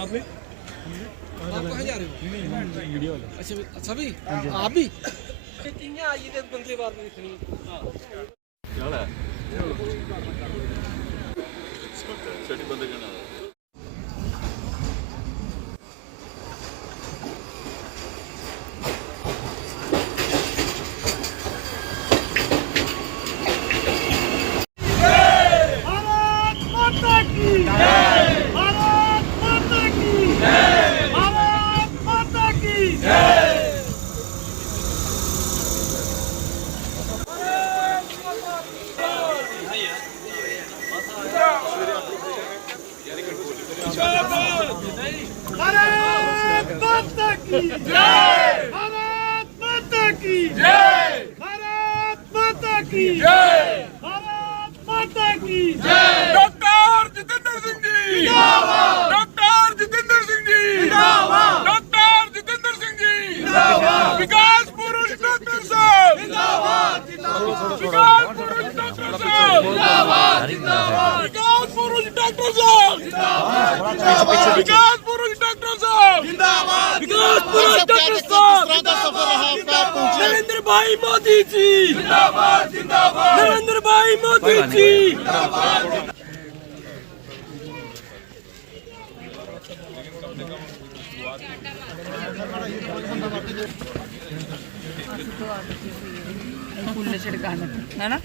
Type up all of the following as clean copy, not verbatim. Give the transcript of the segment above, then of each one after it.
आपने आप कहाँ जा रहे हो? वीडियो वाले अच्छा सभी आप भी आइए बंदे बार में दिखनी नरेंद्र भाई मोदी जी जिंदाबाद जिंदाबाद नरेंद्र भाई मोदी जी जिंदाबाद। है ना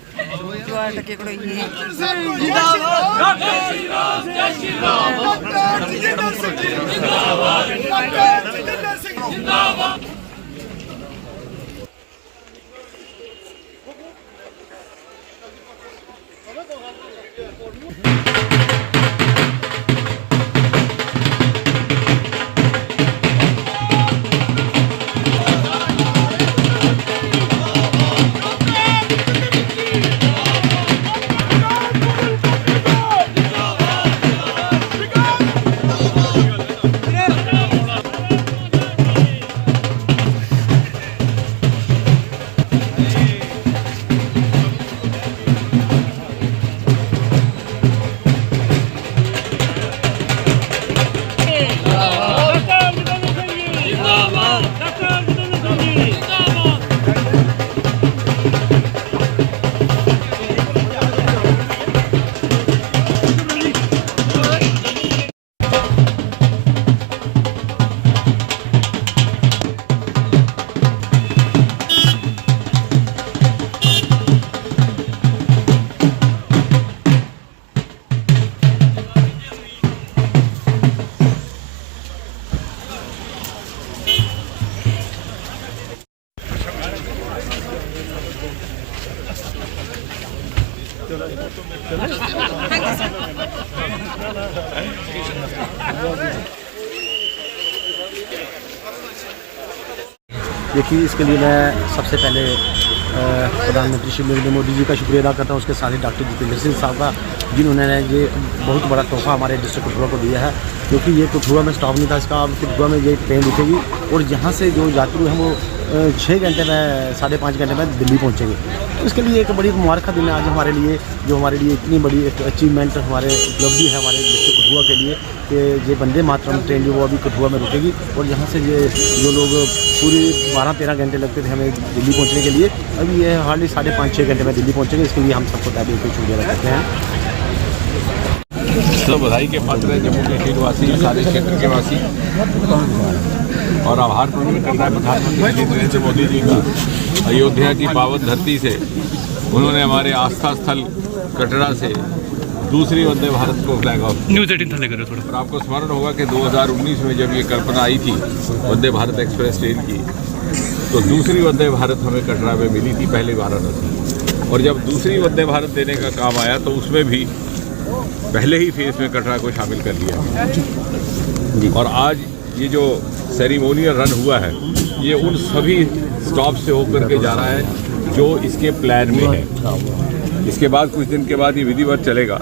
देखिए, इसके लिए मैं सबसे पहले प्रधानमंत्री श्री नरेंद्र मोदी जी का शुक्रिया अदा करता हूँ, उसके साथ ही डॉक्टर जितेंद्र सिंह साहब का, जिन्होंने ये बहुत बड़ा तोहफा हमारे डिस्ट्रिक्ट कठुआ को दिया है। क्योंकि ये कठुआ में स्टॉप नहीं था इसका, अब कठुआ में ये ट्रेन रुकेगी और यहाँ से जो यात्री हैं वो 6 घंटे में 5.5 घंटे में दिल्ली पहुँचेंगे। तो इसके लिए एक बड़ी मुबारक दिन है आज हमारे लिए, जो हमारे लिए इतनी बड़ी एक अचीवमेंट हमारे उपलब्धि है हमारे डिस्ट्रिक्ट कठुआ के लिए कि ये वंदे मातरम ट्रेन जो वो अभी कठुआ में रुकेगी। और यहाँ से ये जो लोग पूरी 12-13 घंटे लगते थे हमें दिल्ली पहुँचने के लिए, अभी ये हार्डली 5.5-6 घंटे में दिल्ली पहुँचेंगे। इसके लिए हम सबको तहरीर को शुक्रिया अदा करते हैं। तो बधाई के पात्र हैं जम्मू कश्मीर वासी, सारे क्षेत्र के वासी, और आभार प्रकट करना है प्रधानमंत्री नरेंद्र मोदी जी का। अयोध्या की पावन धरती से उन्होंने हमारे आस्था स्थल कटरा से दूसरी वंदे भारत को फ्लैग ऑफ। न्यूज़ 18 थले करो थोड़ा। और आपको स्मरण होगा कि 2019 में जब ये कल्पना आई थी वंदे भारत एक्सप्रेस ट्रेन की, तो दूसरी वंदे भारत हमें कटरा में मिली थी, पहले वाराणसी। और जब दूसरी वंदे भारत देने का काम आया तो उसमें भी पहले ही फेज में कटरा को शामिल कर लिया। और आज ये जो सेरेमोनियल रन हुआ है, ये उन सभी स्टॉप से होकर के जा रहा है जो इसके प्लान में है। इसके बाद कुछ दिन के बाद ये विधिवत चलेगा,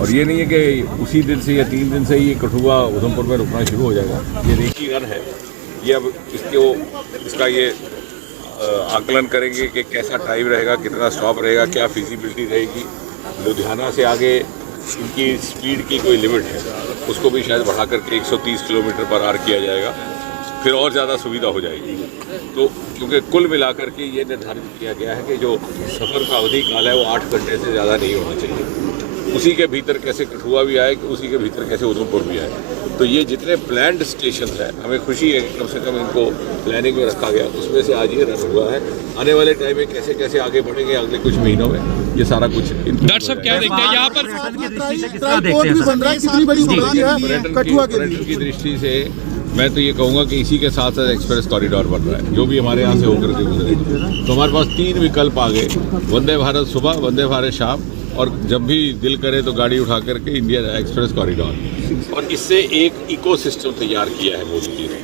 और ये नहीं है कि उसी दिन से या 3 दिन से ही कठुआ उधमपुर में रुकना शुरू हो जाएगा। ये रेकी रन है, ये अब इसका ये आकलन करेंगे कि कैसा टाइम रहेगा, कितना स्टॉप रहेगा, क्या फिजिबिलिटी रहेगी। लुधियाना से आगे इनकी स्पीड की कोई लिमिट है, उसको भी शायद बढ़ा करके 130 किलोमीटर पर आवर किया जाएगा, फिर और ज़्यादा सुविधा हो जाएगी। तो क्योंकि कुल मिलाकर के ये निर्धारित किया गया है कि जो सफ़र का अवधि काल है वो 8 घंटे से ज़्यादा नहीं होना चाहिए। उसी के भीतर कैसे कठुआ भी आए, उसी के भीतर कैसे उधमपुर भी आए। तो ये जितने प्लान्ड स्टेशन हैं, हमें खुशी है कि कम से कम इनको प्लानिंग में रखा गया, उसमें से आज ये रन हुआ है। आने वाले टाइम में कैसे कैसे आगे बढ़ेंगे अगले कुछ महीनों में, ये सारा कुछ डॉक्टर साहब क्या देखते हैं यहाँ पर पर्यटन की दृष्टि से मैं तो ये कहूँगा कि इसी के साथ साथ एक्सप्रेस कॉरिडोर बन रहा है, जो भी हमारे यहाँ से होकर के गुजरे। तो हमारे पास 3 विकल्प आ गए, वंदे भारत सुबह, वंदे भारत शाम, और जब भी दिल करे तो गाड़ी उठा करके इंडियन एक्सप्रेस कॉरिडोर। और इससे एक इकोसिस्टम तैयार किया है मोदी जी ने,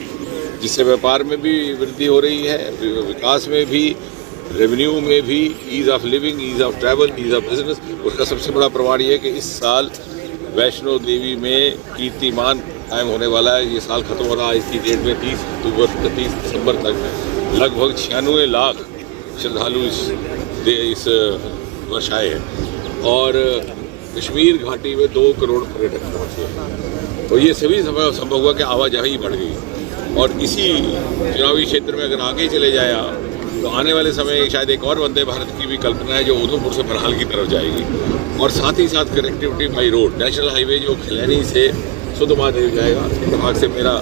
जिससे व्यापार में भी वृद्धि हो रही है, विकास में भी, रेवेन्यू में भी, ease of living, ease of travel, ease of business. उसका सबसे बड़ा प्रमाण ये है कि इस साल वैष्णो देवी में कीर्तिमान कायम होने वाला है। ये साल खत्म हो रहा है, इसकी डेट में 30 दिसंबर तक लगभग 96 लाख श्रद्धालु इस वर्ष आए हैं, और कश्मीर घाटी में 2 करोड़ पर्यटक पहुँचे हैं। तो ये सभी संभव हुआ कि आवाजाही बढ़ गई। और इसी चुनावी क्षेत्र में अगर आगे चले जाए तो आने वाले समय शायद एक और वंदे भारत की भी कल्पना है, जो उधमपुर से बरहाल की तरफ जाएगी। और साथ ही साथ connectivity by road, national highway जो खिलैनी से सुधमादेव जाएगा, इत्तेफाक से मेरा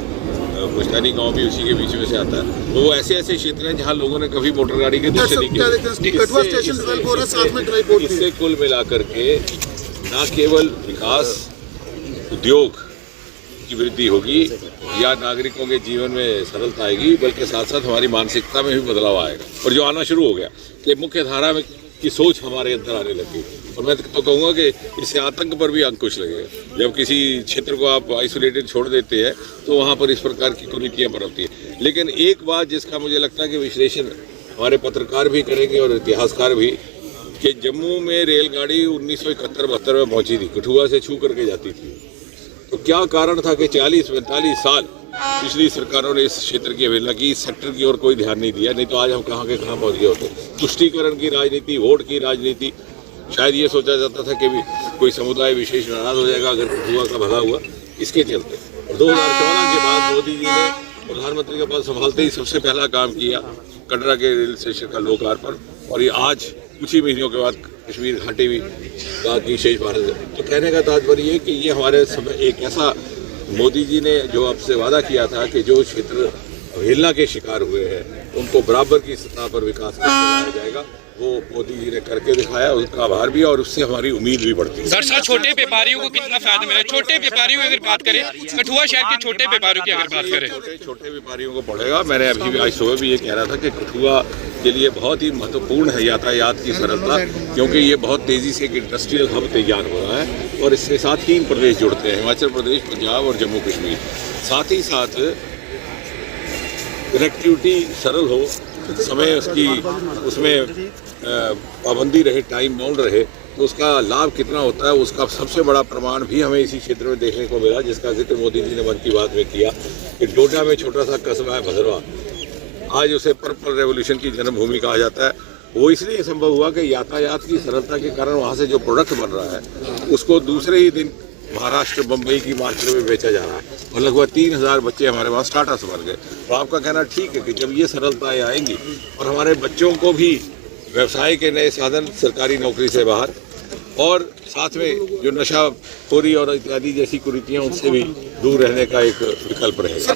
पुश्तैनी गांव भी उसी के बीच में से आता है। तो वो ऐसे ऐसे क्षेत्र हैं जहां लोगों ने कभी मोटर गाड़ी के दृश्य नहीं किए। इससे कुल मिलाकर के न केवल विकास, उद्योग की वृद्धि होगी या नागरिकों के जीवन में सरलता आएगी, बल्कि साथ साथ हमारी मानसिकता में भी बदलाव आएगा। और जो आना शुरू हो गया कि मुख्य धारा में की सोच हमारे अंदर आने लगी। और मैं तो कहूँगा कि इससे आतंक पर भी अंकुश लगेगा। जब किसी क्षेत्र को आप आइसोलेटेड छोड़ देते हैं तो वहाँ पर इस प्रकार की कुरीतियाँ पनपती हैं। लेकिन एक बात जिसका मुझे लगता है कि विश्लेषण हमारे पत्रकार भी करेंगे और इतिहासकार भी, कि जम्मू में रेलगाड़ी 1971-72 में पहुँची थी, कठुआ से छू करके जाती थी। तो क्या कारण था कि 40-45 साल पिछली सरकारों ने इस क्षेत्र की अवहेलना की, इस सेक्टर की ओर कोई ध्यान नहीं दिया, नहीं तो आज हम कहाँ के कहाँ पहुँच गए होते। तुष्टीकरण की राजनीति, वोट की राजनीति, शायद ये सोचा जाता था कि भी कोई समुदाय विशेष नाराज हो जाएगा अगर कठुआ का भला हुआ, इसके चलते 2014 के बाद मोदी जी ने प्रधानमंत्री का पद संभालते ही सबसे पहला काम किया कटरा के रेल स्टेशन का लोकार्पण। और ये आज कुछ ही महीनों के बाद कश्मीर घाटी भी की शेष भारत है। तो कहने का तात्पर्य ये कि ये हमारे समय एक ऐसा मोदी जी ने जो आपसे वादा किया था कि जो क्षेत्र अवहेलना के शिकार हुए हैं उनको बराबर की सतह पर विकास करके लाया जाएगा, वो मोदी जी ने करके दिखाया। उसका आभार भी और उससे हमारी उम्मीद भी बढ़ती है। दरअसल छोटे व्यापारियों को कितना फायदा मिला? छोटे व्यापारियों की अगर बात करें, कठुआ शहर के छोटे व्यापारियों की अगर बात करें, छोटे व्यापारियों को पड़ेगा। मैंने अभी आज सुबह भी ये कह रहा था कि कठुआ के लिए बहुत ही महत्वपूर्ण है यातायात की सरलता, क्योंकि ये बहुत तेज़ी से एक इंडस्ट्रियल हब तैयार हो रहा है और इसके साथ 3 प्रदेश जुड़ते हैं, हिमाचल प्रदेश, पंजाब और जम्मू कश्मीर। साथ ही साथ कनेक्टिविटी सरल हो, समय उसमें पाबंदी रहे, टाइम बाउंड रहे, तो उसका लाभ कितना होता है उसका सबसे बड़ा प्रमाण भी हमें इसी क्षेत्र में देखने को मिला, जिसका जिक्र मोदी जी ने मन की बात में किया कि डोडा में छोटा सा कस्बा है भदरवा, आज उसे पर्पल रेवोल्यूशन की जन्मभूमि कहा जाता है। वो इसलिए संभव हुआ कि यातायात की सरलता के कारण वहाँ से जो प्रोडक्ट बन रहा है उसको दूसरे ही दिन महाराष्ट्र, बम्बई की मार्केट में बेचा जा रहा है और लगभग 3000 बच्चे हमारे वहाँ स्टार्टअप्स बन गए। तो आपका कहना ठीक है कि जब ये सरलताएँ आएंगी और हमारे बच्चों को भी व्यवसाय के नए साधन, सरकारी नौकरी से बाहर, और साथ में जो नशाखोरी और इत्यादि जैसी कुरीतियाँ उनसे भी दूर रहने का एक विकल्प रहेगा।